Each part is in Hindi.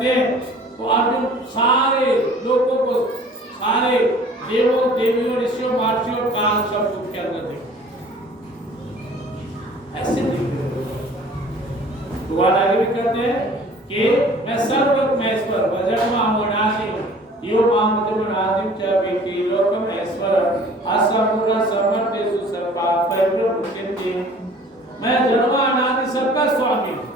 करते हैं तो अर्जुन सारे लोगों को, सारे देवों देवियों ऋषियों महर्षियों काल सबको क्या कर देंगे ऐसे दुआ आगे भी करते हैं कि मैं सर्वज्ञेश्वर वज्रमामोनादि यो मामतिमनादिम च विति लोकमेश्वर असंपूर्ण समर्थेषु सर्वा परिप्रवृत्ति। मैं जन्म अनादि सबका स्वामी हूं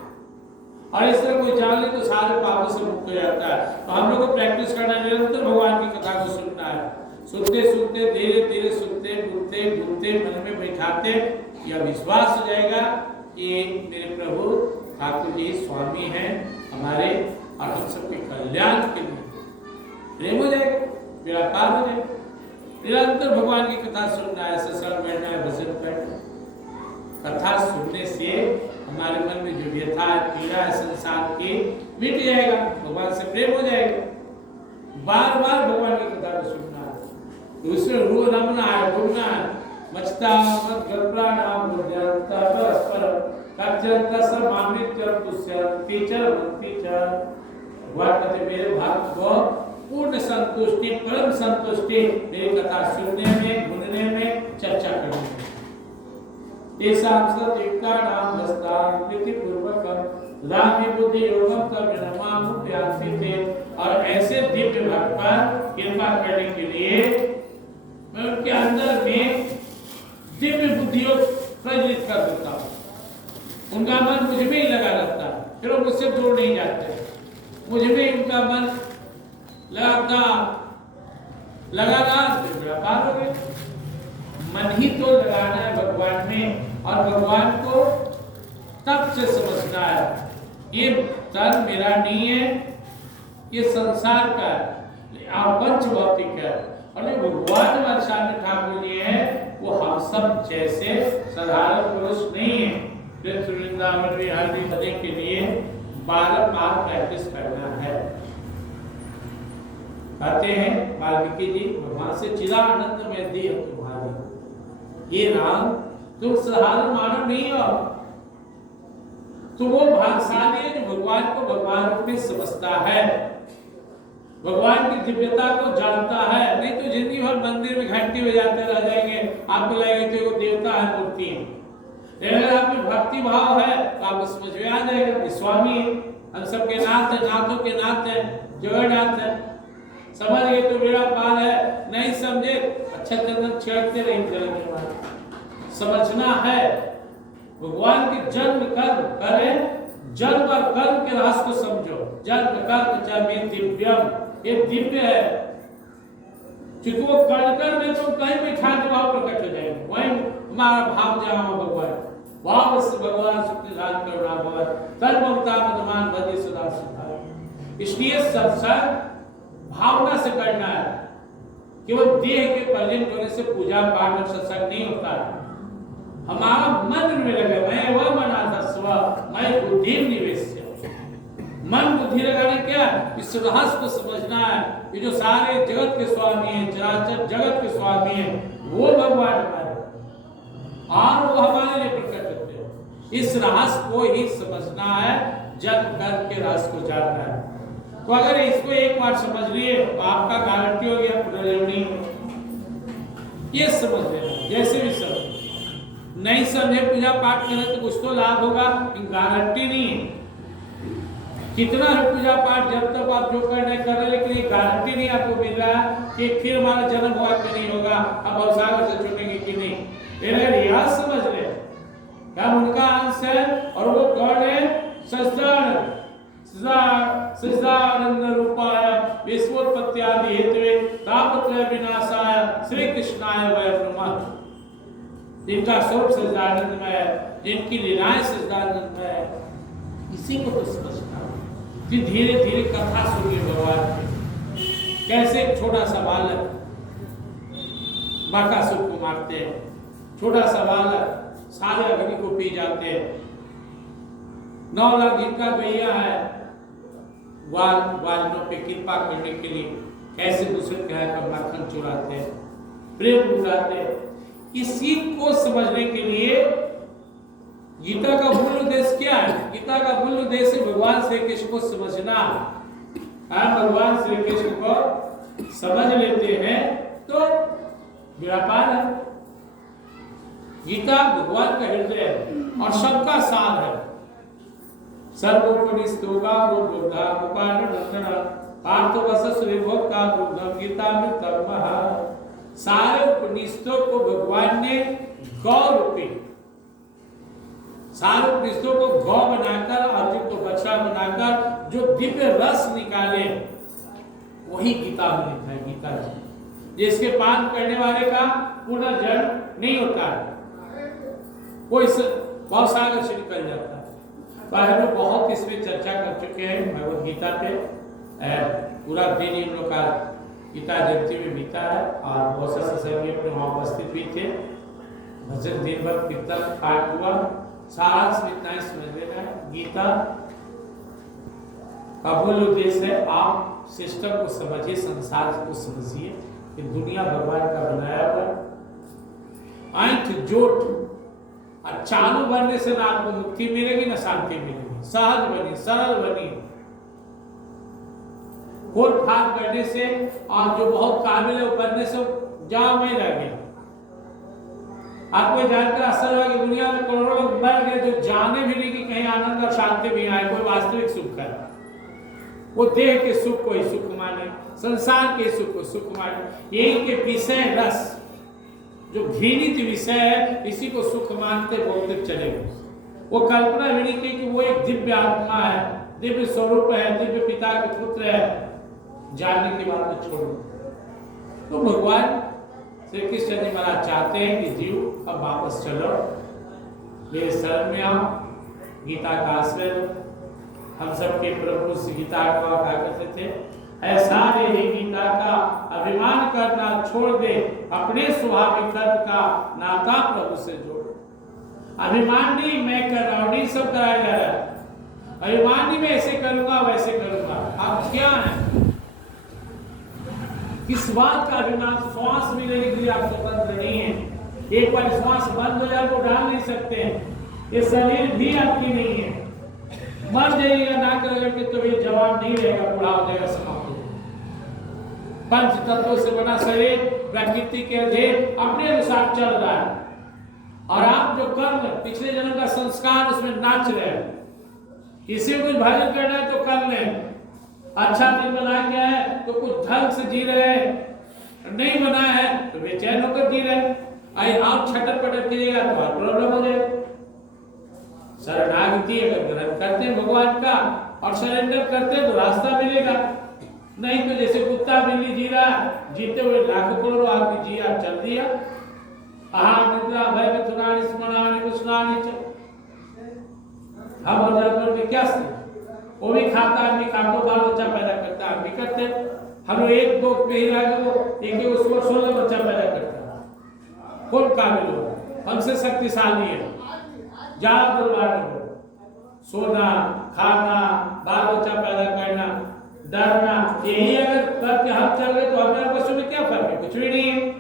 और इस तरह कोई जान ले तो सारे पापों से मुक्त हो जाता है। तो हम लोग को प्रैक्टिस करना है, निरंतर भगवान की कथा को सुनना है, सुनते सुनते धीरे धीरे सुनते बुनते बुनते मन में बैठाते यह विश्वास हो जाएगा कि मेरे प्रभु ठाकुर जी स्वामी हैं हमारे और हम सबके कल्याण के लिए प्रेम हो जाएगा, मेरा पार हो जाएगा। निरंतर भगवान की कथा सुनना है, सत्संग बैठना है, भजन करना। कथा सुनने से हमारे मन में जो व्यथा है पीड़ा है संसार की मिट जाएगा, भगवान से प्रेम हो जाएगा। बार बार भगवान की कथा को सुनना है, दूसरे रू रमना है, घूमना है, मचता मत गल्परा नाम बुद्धंता परस्पर कच्चंता सब मामित जब तुष्यंति चर भक्ति चर। भगवान कहते मेरे भक्त को पूर्ण संतुष्टि परम संतुष्टि मेरी कथा सुनने में गुनने में चर्चा करने में। तेषां सत्युक्तानां वस्तां प्रीतिपूर्वकं रामी बुद्धि योगम तब नमामि ते। और ऐसे दिव्य भक्त पर कृपा करने के लिए मैं उनके अंदर में दिव्य बुद्धियों प्रज्वलित कर देता हूँ, उनका मन मुझ में ही लगा रहता है, फिर वो मुझसे दूर नहीं जाते, मुझ में उनका मन लगाना पार हो गए। मन ही तो लगाना है भगवान में और भगवान को तब से समझना है ये तन मेरा नहीं है, ये संसार का है, पंच भौतिक है और ये भगवान हमारे सामने ठाकुर जी है वो हम सब जैसे साधारण पुरुष नहीं है। वृंदावन में हर बने के लिए बार प्रैक्टिस करना है। कहते हैं वाल्मीकि जी भगवान से चिदानंद में दी तुम्हारी, ये राम तुम साधारण मानव नहीं हो, तो वो भाग्यशाली है जो भगवान को भगवान रूप में समझता है, भगवान की दिव्यता को जानता है। नहीं तो जिंदगी भर मंदिर में घंटी बजाते रह जाएंगे, आपको लगेगा तो वो देवता है, मूर्ति है। अगर आप में भक्ति भाव है तो आपको समझ में आ जाएगा स्वामी हम सबके नाथ है, नाथों के नाथ है, जगन्नाथ है। समझ गए तो मेरा पार है, नहीं समझे अच्छा चंदन छिड़कते रहेंगे। समझना है भगवान के जन्म कर्म करें, जन्म और कर्म के रहस्य को समझो। जन्म कर्म चाहे दिव्यम, ये दिव्य है क्योंकि वो कण में तो कहीं भी ठाक भाव प्रकट हो जाएंगे, वहीं हमारा भाव जहाँ भगवान भाव से भगवान सुखदान करुणा भवन तन्ममता मधुमान भजे सदा सदा। इसलिए सत्संग भावना से करना है, केवल देह के परिजन होने से पूजा पाठ और सत्संग नहीं होता है। हमारा मन में लगे मैं वह मना था स्व मैं बुद्धि निवेश, मन बुद्धि लगाने क्या इस रहस्य को समझना है कि जो सारे जगत के स्वामी हैं, चराचर जगत के स्वामी हैं वो भगवान हमारे और वो हमारे लिए प्रकट होते हैं। इस रहस्य को ही समझना है, जन्म कर्म के रहस्य को जानना है। तो अगर इसको एक बार समझ लिए तो आपका गारंटी हो गया पुनर्जन्म। ये समझ लेना, जैसे भी समझ नहीं समझे पूजा पाठ करें तो कुछ तो लाभ होगा, गारंटी नहीं है। कितना है पूजा पाठ जब तक आप जो करने कर रहे, लेकिन ये गारंटी नहीं आपको मिल रहा है कि फिर हमारा जन्म हुआ कि नहीं होगा, अब भवसागर से छूटेंगे कि नहीं। अगर यह समझ ले हम उनका अंश है और वो कौन है, सच्चिदानंद रूपाय विश्वोत्पत्त्यादि हेतवे तापत्रय विनाशाय श्री कृष्णाय वयं नमः। जिनका स्वरूप सच्चिदानंदमय है, जिनकी लीलाएं सच्चिदानंदमय है, इसी को तो समझना। फिर धीरे धीरे कथा सुनिए भगवान की, कैसे एक छोटा सा बालक बकासुर को मारते हैं, छोटा सा बालक सारे अग्नि को पी जाते हैं। 9 लाख जिनका गैया है वालों पे कृपा करने के लिए कैसे दूसरे ग्रह का माखन चुराते हैं, प्रेम उड़ाते हैं। इसी को समझने के लिए गीता का मूल उद्देश्य क्या है? गीता का मूल उद्देश्य भगवान श्री कृष्ण को समझना, भगवान श्री कृष्ण को समझ लेते हैं तो व्यापार है। गीता भगवान का हृदय है और सबका सार है। सर्वोपनिषदोगा बुद्धा गोपाल नंदन पार्थ वसस विभोक्ता दुग्धम गीता में तर्मः। सारे उपनिषदों को भगवान ने गौ रूपी, सारे उपनिषदों को गौ बनाकर अर्जुन को बछड़ा बनाकर जो दिव्य रस निकाले वही गीता में लिखा है। गीता जी जिसके पान करने वाले का पुनर्जन्म नहीं होता है, वो इस भवसागर से निकल जाता है। तो हम लोग बहुत इसमें चर्चा कर चुके हैं भगवद गीता पे। पूरा दिन इन लोग का गीता जयंती में बीता है और बहुत से सत्संगी अपने वहाँ उपस्थित भी थे। भजन दिन भर कीर्तन पाठ हुआ। सारा इतना ही समझ लेना है, गीता का मूल उद्देश्य है आप सिस्टम को समझिए, संसार को समझिए कि दुनिया भगवान का बनाया हुआ। आंख जोट चालू बनने से ना आपको मुक्ति मिलेगी ना शांति मिलेगी। सहज बनी, सरल बनी। खोल फाड़ करने से और जो बहुत काबिल है वो बनने से जाओ में रह गया। आपको जानकर आश्चर्य होगा कि दुनिया में करोड़ों लोग मर गए जो जाने भी नहीं कि कहीं आनंद और शांति भी आए, कोई वास्तविक सुख कर। वो देह के सुख को ही सुख माने, संसार के सुख को सुख माने। यही के विषय रस जो घृणित विषय है इसी को सुख मानते बोलते चले गए। वो कल्पना भी नहीं की कि वो एक दिव्य आत्मा है, दिव्य स्वरूप है, दिव्य पिता के पुत्र है। जानने के बाद में छोड़ दो। तो भगवान श्री कृष्ण जी महाराज चाहते हैं कि जीव अब वापस चलो, मेरे शरण में आओ, गीता का आश्रय लो। हम सबके प्रभु गीता को कहा करते थे, ऐसा ही गीता का अभिमान करना छोड़ दे, अपने स्वाभाविक कर्म का नाता प्रभु से जोड़। अभिमान नहीं मैं कर रहा हूं, नहीं सब कराया जा रहा है। अभिमान नहीं मैं ऐसे करूंगा वैसे करूंगा। आप क्या है, किस बात का अभिमान? श्वास भी लेने के लिए आप स्वतंत्र नहीं है। एक बार श्वास बंद हो जाए तो डाल नहीं सकते हैं। ये शरीर भी आपकी नहीं है। मर जाइएगा ना करके तो ये जवाब नहीं रहेगा, बूढ़ा हो जाएगा, समाप्त हो जाएगा। पंच तत्वों से बना शरीर प्रकृति के अधीन अपने अनुसार चल रहा है और आप जो कर्म पिछले जन्म का संस्कार उसमें नाच रहे हैं। किसी को कुछ भजन करना है तो कर लें, अच्छा दिन बना गया है तो कुछ ढंग से जी रहे हैं, नहीं बना है तो बेचैन होकर जी रहे हैं। आप छटर पटर कीजिएगा तो और प्रॉब्लम हो जाएगा। शरणागति अगर ग्रहण करते हैं भगवान का और सरेंडर करते हैं तो रास्ता मिलेगा। नहीं तो जैसे कुत्ता बिल्ली जी रहा, जीते हुए लाखों करोड़ों आदमी जिया चल दिया। आहार निद्रा भय मिथुनानि स्मरणानि कुशलानि च। हम और जानवर में क्या स्थिति? वो भी खाता, आदमी खातो, बाल बच्चा पैदा करता, हम भी करते। हम लोग एक दो में ही रह गए, एक उसको 16 बच्चा पैदा करता। कौन काबिल हो? हमसे शक्तिशाली है। ज्यादा बर्बाद हो, सोना, खाना, बाल बच्चा पैदा करना, डरना, यही अगर करके हम चल गए तो हमें पशु में क्या फर्क है? कुछ भी नहीं है।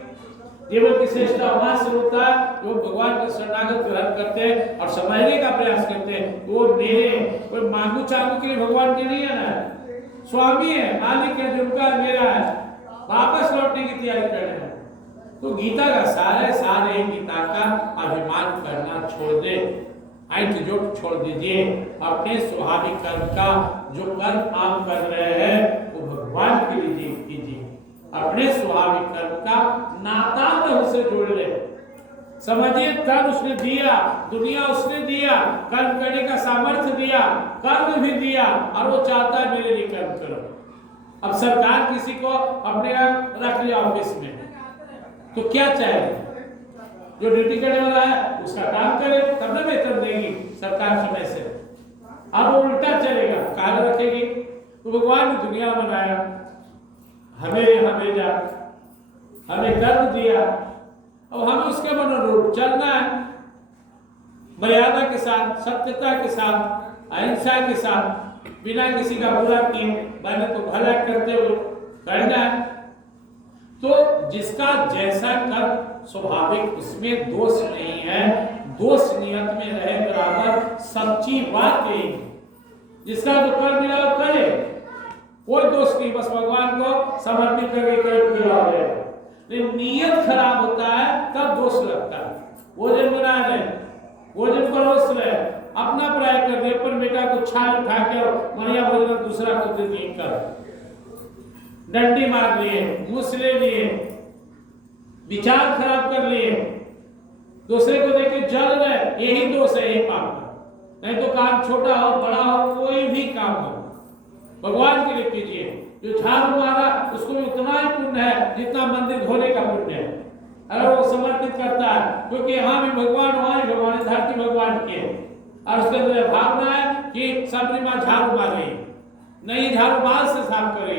जीवन की श्रेष्ठता वहां से होता है जो भगवान का शरणागत ग्रहण करते हैं और समझने का प्रयास करते हैं। वो मेरे कोई मांगू चांगू के लिए भगवान के नहीं है ना, स्वामी है, मालिक है, जिनका मेरा है, वापस लौटने की तैयारी कर रहे हैं। तो गीता का सारे गीता का अभिमान करना छोड़ दे, ऐठ जोट छोड़ दीजिए। अपने स्वाभाविक कर्म का जो कर्म आप कर रहे हैं वो भगवान के लिए कीजिए। अपने स्वाभाविक कर्म का नाता उससे जोड़ ले। समझिए तन उसने दिया, दुनिया उसने दिया, कर्म करने का सामर्थ्य दिया, कर्म भी दिया और वो चाहता है मेरे लिए कर्म करो। अब सरकार किसी को अपने रख लिया ऑफिस में तो क्या चाहिए? जो ड्यूटी करने वाला है उसका काम करे तब ना वेतन देगी सरकार समय से। अब वो उल्टा चलेगा, कहाँ रखेगी? तो भगवान ने दुनिया बनाया, हमें यहाँ भेजा, हमें कर्म दिया, अब हमें उसके अनुरूप चलना है। मर्यादा के साथ, सत्यता के साथ, अहिंसा के साथ, बिना किसी का बुरा किए, मैंने तो भला करते हुए करना है। तो जिसका जैसा कर्म स्वाभाविक उसमें दोष नहीं है, दोष नियत में रहे बराबर। सच्ची बात यही, जिसका जो कर्म मिला वो करे, कोई दोष नहीं, बस भगवान को समर्पित करके केवल पूरा हो जाएगा। लेकिन नीयत खराब होता है तब दोष लगता है। भोजन बना रहे, भोजन परोस रहे, अपना प्राय कर दे, पर बेटा को छाल उठा के बढ़िया भोजन दूसरा को दे दिए, कर डंडी मार लिए, मुसले लिए, विचार खराब कर लिए, दूसरे को देख के जल रहे, यही दोष है, यही पाप है। नहीं तो काम छोटा हो बड़ा हो, कोई भी काम हो भगवान के लिए कीजिए। जो झाड़ू मारा उसको भी उतना ही पुण्य है जितना मंदिर धोने का पुण्य है, अगर वो समर्पित करता है, क्योंकि यहाँ भी भगवान, वहाँ भी भगवान, धरती भगवान की है। और उसके अंदर भावना है कि सबरी माँ झाड़ू मारे, नहीं झाड़ू बाल से साफ करे,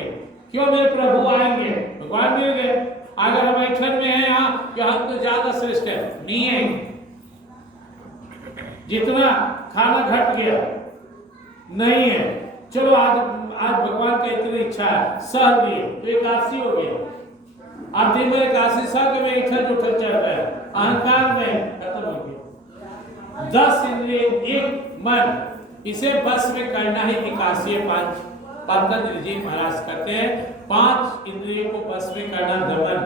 क्यों मेरे प्रभु आएंगे, भगवान मिल गए। अगर हम ऐठन में हैं यहाँ कि हम तो ज्यादा श्रेष्ठ है, नहीं है, जितना खाना घट गया नहीं है। चलो आज भगवान का इतनी इच्छा है, सह लिए तो एकादशी हो गया। आप दिन भर एकादशी सह के में इठन उठन चल रहे हैं, अहंकार में खत्म हो गया। 10 इंद्रिय एक मन, इसे बस में करना ही एकादशी है। पतंजलि जी महाराज कहते हैं 5 इंद्रियों को बस में करना दमन,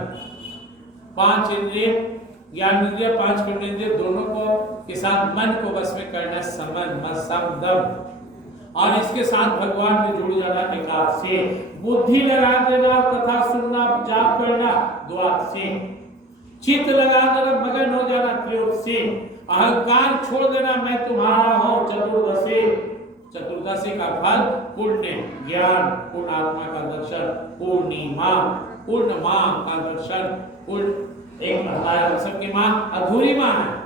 5 इंद्रिय ज्ञान इंद्रिय 5 कर्मेंद्रिय दोनों को के साथ मन को बस में करना समन सम दम, और इसके साथ भगवान में जुड़ जाना एकादशी। बुद्धि लगा देना, कथा सुनना, जाप करना द्वादशी, चित्त लगा देना, मगन हो जाना त्रयोदशी, अहंकार छोड़ देना मैं तुम्हारा हूं चतुर्दशी। चतुर्दशी का फल पुण्य ज्ञान, पूर्ण आत्मा का दर्शन, पूर्णिमा पूर्ण माँ का दर्शन, पूर्ण एक सबकी माँ अधूरी माँ है,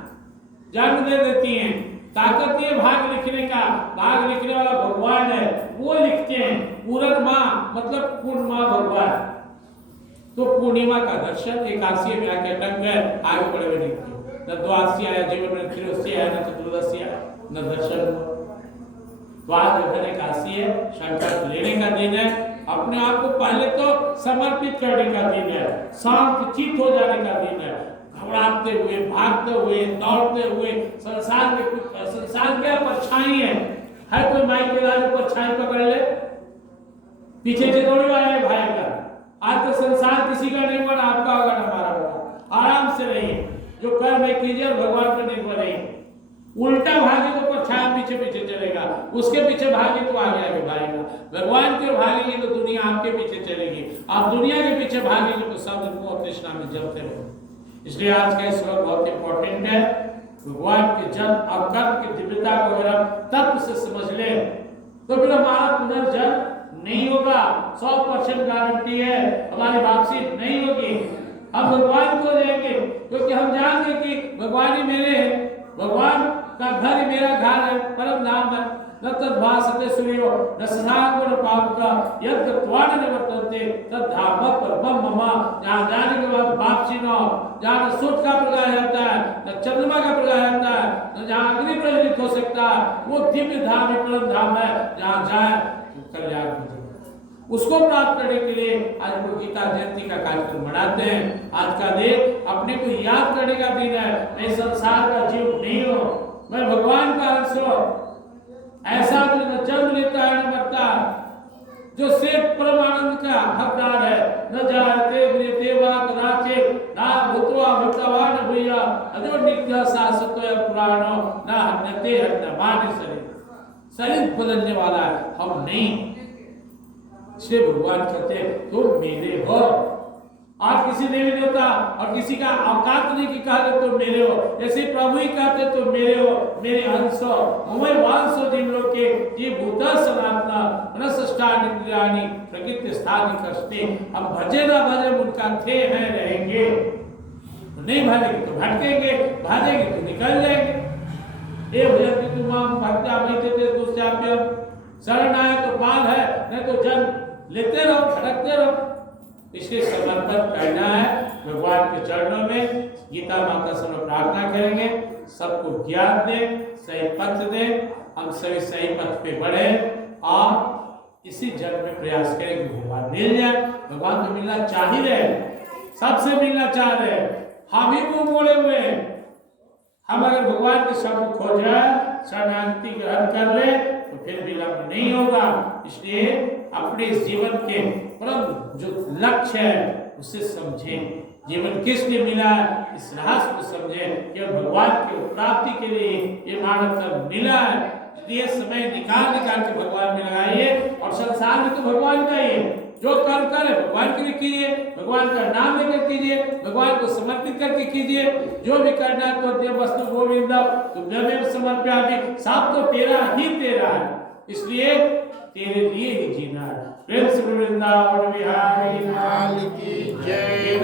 जन्म दे देती हैं, ताकत है भाग लिखने का, भाग लिखने वाला भगवान है, वो लिखते हैं। पूर्ण माँ मतलब पूर्ण माँ भगवान। तो पूर्णिमा का दर्शन एकादशी में आके अटक गए, आगे बढ़े नहीं, न द्वादशी आया जीवन में, त्रयोदशी आया, न चतुर्दशी आया, न दर्शन। तो आज जो एकादशी है, संकल्प लेने का दिन है, अपने आप को पहले तो समर्पित करने का दिन है, शांत चित्त हो जाने का दिन है। घबराते हुए, भागते हुए, दौड़ते हुए, संसार के परछाई है कोई माई के लाल परछाई पकड़ ले, पीछे से दौड़ी वाले भाई का। आज तो संसार किसी का नहीं बना, आपका होगा, हमारा होगा। आराम से रहिए, जो कर्म है कीजिए, भगवान पर निर्भर रहिए। उल्टा भागे तो परछाई पीछे पीछे चलेगा, उसके पीछे भागे तो आगे आगे भागेगा। भगवान के भागेंगे तो दुनिया आपके पीछे चलेगी, आप दुनिया के पीछे भागेंगे तो सब मोह तृष्णा में जलते रहो। इसलिए आज का श्लोक बहुत इंपॉर्टेंट है। भगवान के जन्म और कर्म की दिव्यता को अगर हम तत्व से समझ ले तो फिर हमारा पुनर्जन्म नहीं होगा, 100% गारंटी है, हमारी वापसी नहीं होगी। हम भगवान को जाएंगे क्योंकि हम जानेंगे कि भगवान ही मेरे हैं, भगवान का घर ही मेरा घर है, परम धाम है। न तद्भासते सूर्यो न सनागुण पावका यद त्वाण निवर्तन्ते तद धाम परमम मम। जहाँ जाने के बाद वापसी न हो, जहाँ न सूर्य का प्रकाश होता है, न चंद्रमा का प्रकाश होता है, न जहाँ अग्नि प्रज्वलित हो सकता है, वो दिव्य धाम ही परम धाम है। जहाँ जाए कल्याण हो जाए। उसको प्राप्त करने के लिए आज हम गीता जयंती का कार्यक्रम मनाते हैं। आज का दिन अपने को याद करने का दिन है, मैं संसार का जीव नहीं हूँ, मैं भगवान का अंश हूँ। ऐसा जो न जन्म लेता है न मरता, जो सिर्फ परमानंद का हकदार है। न जायते मृते वा कदाचित् न भूत्वा भूतवा न भूया अजो नित्य शाश्वत पुराणो न हन्यते हन्यमाने शरीर बदलने वाला है, हम नहीं। इसलिए भगवान कहते हैं तुम मेरे हो। आज किसी देवी देवता और किसी का औकात नहीं कि कहा तुम मेरे हो, जैसे प्रभु ही कहते तुम मेरे हो, मेरे अंश हो। उमय वांसो जिन लोग के ये भूता सनातना मनसष्टानि इंद्रियाणि प्रकृति स्थानि करते। हम भजे ना भजे उनका थे हैं रहेंगे, तो नहीं भागेंगे तो भटकेंगे, भागेंगे तो निकल जाएंगे। ये भजन तुम भक्त्या मयते दुष्टाप्यम, शरण आए तो पाल है, नहीं तो जन्म लेते रहो, भटकते रहो। इसलिए समर्पण करना है भगवान के चरणों में। गीता माता से हम प्रार्थना करेंगे, सबको ज्ञान दे, सही पथ दे, हम सभी सही पथ पे बढ़े और इसी जन्म में प्रयास करें कि भगवान मिल जाए। भगवान तो मिलना चाह ही रहे, सबसे मिलना चाह रहे, हम ही मुंह मोड़े हुए हैं। हम अगर भगवान के सम्मुख हो जाए, शरणागति ग्रहण कर ले, तो फिर विलंब नहीं होगा। इसलिए अपने जीवन के परम जो लक्ष्य है उसे समझें। जीवन किस लिए मिला है इस रहस्य को समझें कि भगवान की प्राप्ति के लिए ये मानव तन मिला है। इसलिए समय निकाल के भगवान में लगाइए। और संसार में तो भगवान का ही है, जो कर्म करे भगवान के लिए कीजिए, भगवान का नाम लेकर कीजिए, भगवान को समर्पित करके कीजिए। जो भी करना है तो देव वस्तु गोविंद तुभ्यमेव समर्पयामि, सब तो तेरा ही तेरा है, इसलिए तेरे लिए ही जीना है। प्रेम से वृंदावन बिहारी लाल की जय।